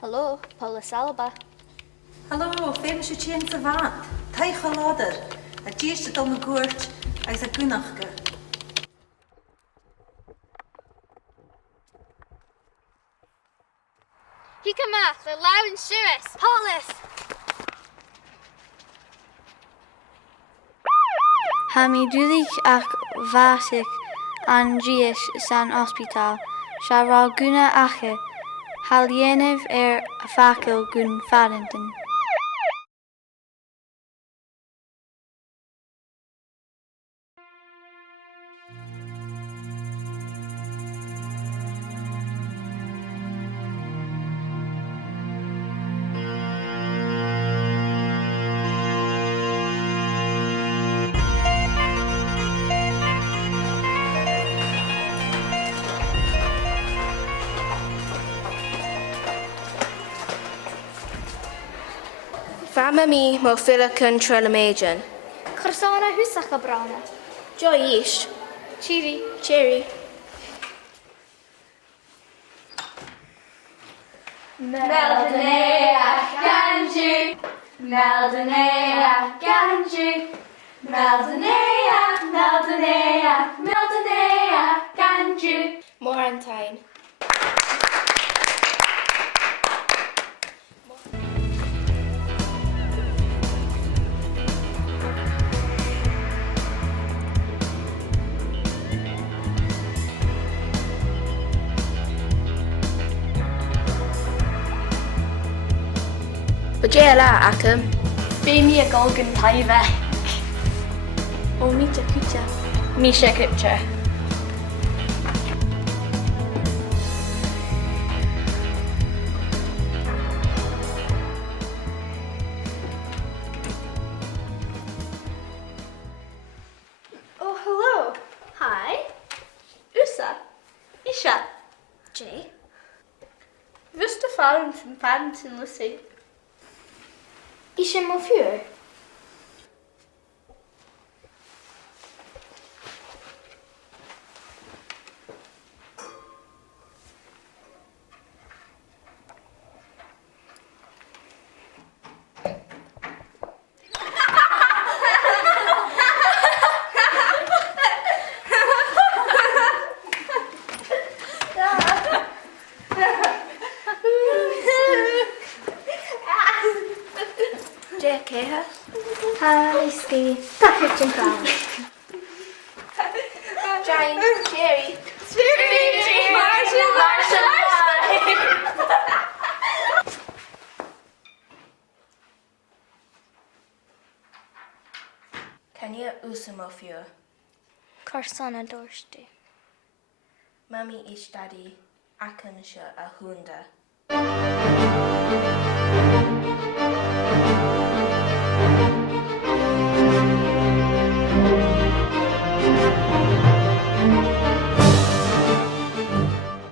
Hallo, Paula Salba. Hallo, FilmG sa bhaint. Tá Culloden, a díiste dul na gúirt agus a gúnachcha. Hica math, le lawan siris. Paulus! Ha mi dúlich ach bhasich an díis san ospital. Se rá gúna ache, ha dhéanamh facil gún pàrantan. Fama mi mo pheathraichean nighean. Chursana húsach a brana. Jo íist. Chiri. Cherry. Meldanea ganju, Meldanea ganju, Meldanea, Meldanea, Meldanea ganju. Pàrantan. Bajela acum. Bimi a golgan taive. O mita kucha. Misha kucha. Oh, hello. Hi. Usa. Isha. Jay. Vista pàrantan Lucy. Isha mo Phiuthar. Jay Keha. Hi, Steve. Pheathraichean crown. Giant. Cherry. Can you usamo Phiuthar? Chursana dorsti. Mummy is daddy. Akan sha a hunda.